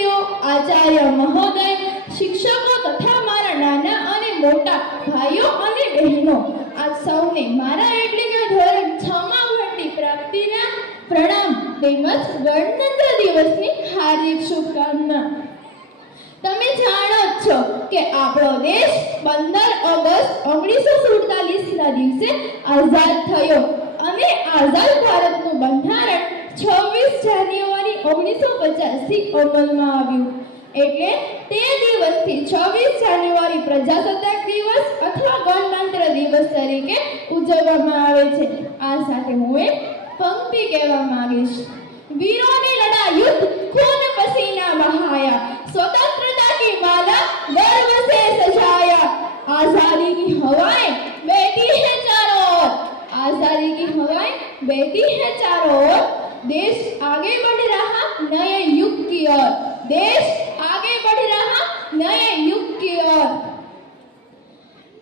આચાર્ય મહોદય, શિક્ષકો તથા મારા નાના અને મોટા ભાઈઓ અને બહેનો, આપ સૌને મારા એટલે કે ધોરણ 6 માં ભણતી પ્રાપ્તિના પ્રણામ તેમજ ગણતંત્ર દિવસની હાર્દિક શુભકામના। તમે જાણો છો કે આપણો દેશ 15 ઓગસ્ટ 1947 ના દિવસે આઝાદ થયો અને આઝાદ ભારતનું બંધારણ 26 જાન્યુઆરી 1950 થી અમલમાં આવ્યું। એટલે તે દિવસથી 26 જાન્યુઆરી પ્રજાસત્તાક દિવસ અથવા ગણતંત્ર દિવસ તરીકે ઉજવવામાં આવે છે। આ સાથે હું એક પંક્તિ કહેવા માંગીશ। वीरों ने लड़ा युद्ध, खून पसीना बहाया, स्वतंत्रता की माला गर्व से सजाया, आजादी की हवाएं बहती हैं चारों ओर, आजादी की हवाएं बहती हैं चारों ओर, देश आगे बढ़ रहा नए युग की ओर, देश आगे बढ़ रहा नए युग की ओर।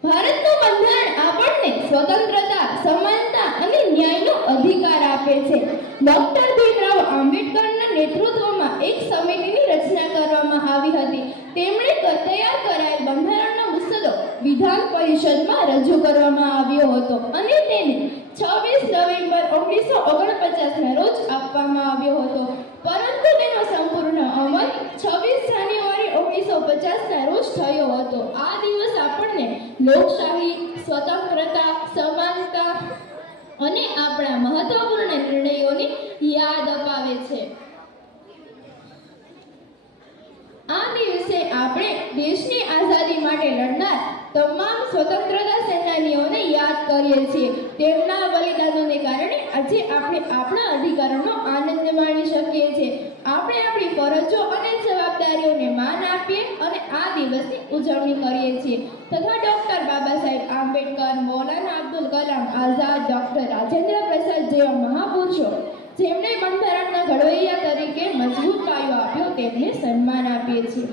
ભારતનું બંધારણ આપણને સ્વતંત્રતા, સમાનતા અને ન્યાયનો અધિકાર આપે છે। ડોક્ટર ભીમરાવ આંબેડકરના નેતૃત્વમાં એક સમિતિની રચના કરવામાં આવી હતી। તેમણે તૈયાર કરાયેલ બંધારણનો મુસદ્દો વિધાન પરિષદમાં રજૂ કરવામાં આવ્યો હતો અને તેને 26 નવેમ્બર 1949ના રોજ આપવામાં આવ્યો હતો, પરંતુ તેનો સંપૂર્ણ અમલ 26 જાન્યુઆરી 1950ના રોજ થયો હતો। આ દિવસ આપણને લોકશાહી, સ્વતંત્રતા, સમાનતા અને આપણા મહત્વપૂર્ણ નિર્ણયોની યાદ અપાવે છે। આ દિવસે આપણે દેશની આઝાદી માટે લડનાર તમામ સ્વતંત્રતા સેનાનીઓને યાદ કરીએ છીએ। તેમના બલિદાનોને કારણે આજે આપણે આપણા અધિકારોનો આનંદ માણી શકીએ છીએ। આપણે આપણી ફરજો અને જવાબદારીઓને માન આપીએ અને આ દિવસની ઉજવણી કરીએ છીએ તથા ડોક્ટર બાબા સાહેબ આંબેડકર, મૌલાના અબ્દુલ કલામ આઝાદ, ડોક્ટર રાજેન્દ્ર પ્રસાદ જેવા મહાપુરુષો જેમણે બંધારણના ઘડવૈયા તરીકે મજબૂત પાયો આપ્યો તેમને સન્માન આપીએ છીએ।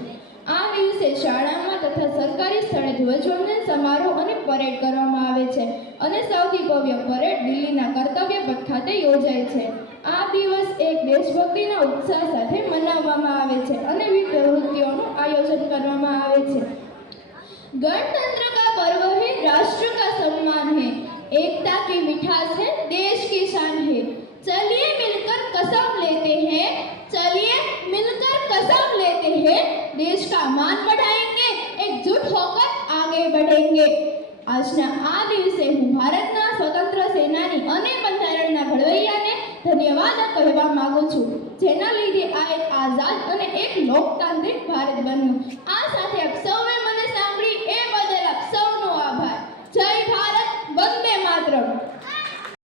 આ દિવસે શાળામાં તથા સરકારી સ્થળે ધ્વજવંદન સમારોહ અને પરેડ કરવામાં આવે છે અને સૌથી ભવ્ય પરેડ દિલ્હીના કર્તવ્ય પથ ખાતે યોજાય છે। આ દિવસ એક દેશભક્તિના ઉત્સાહ સાથે મનાવવામાં આવે છે અને વિવિધ પ્રવૃત્તિઓનું આયોજન કરવામાં આવે છે। गणतंत्र का पर्व है, राष्ट्र का सम्मान है, एकता की मिठास है, देश की शान है, चलिए मिलकर कसम लेते हैं, चलिए मिलकर कसम लेते हैं, देश का मान बढ़ाएंगे, एकजुट होकर आगे बढ़ेंगे। આજના આ દિવસે હું ભારતના સ્વતંત્ર સેનાની અને બંધારણના ઘડવૈયાને ધન્યવાદ કહેવા માંગુ છું, જેના લીધે આ એક આઝાદ અને એક લોકતાંત્રિક ભારત બન્યું। આ સાથે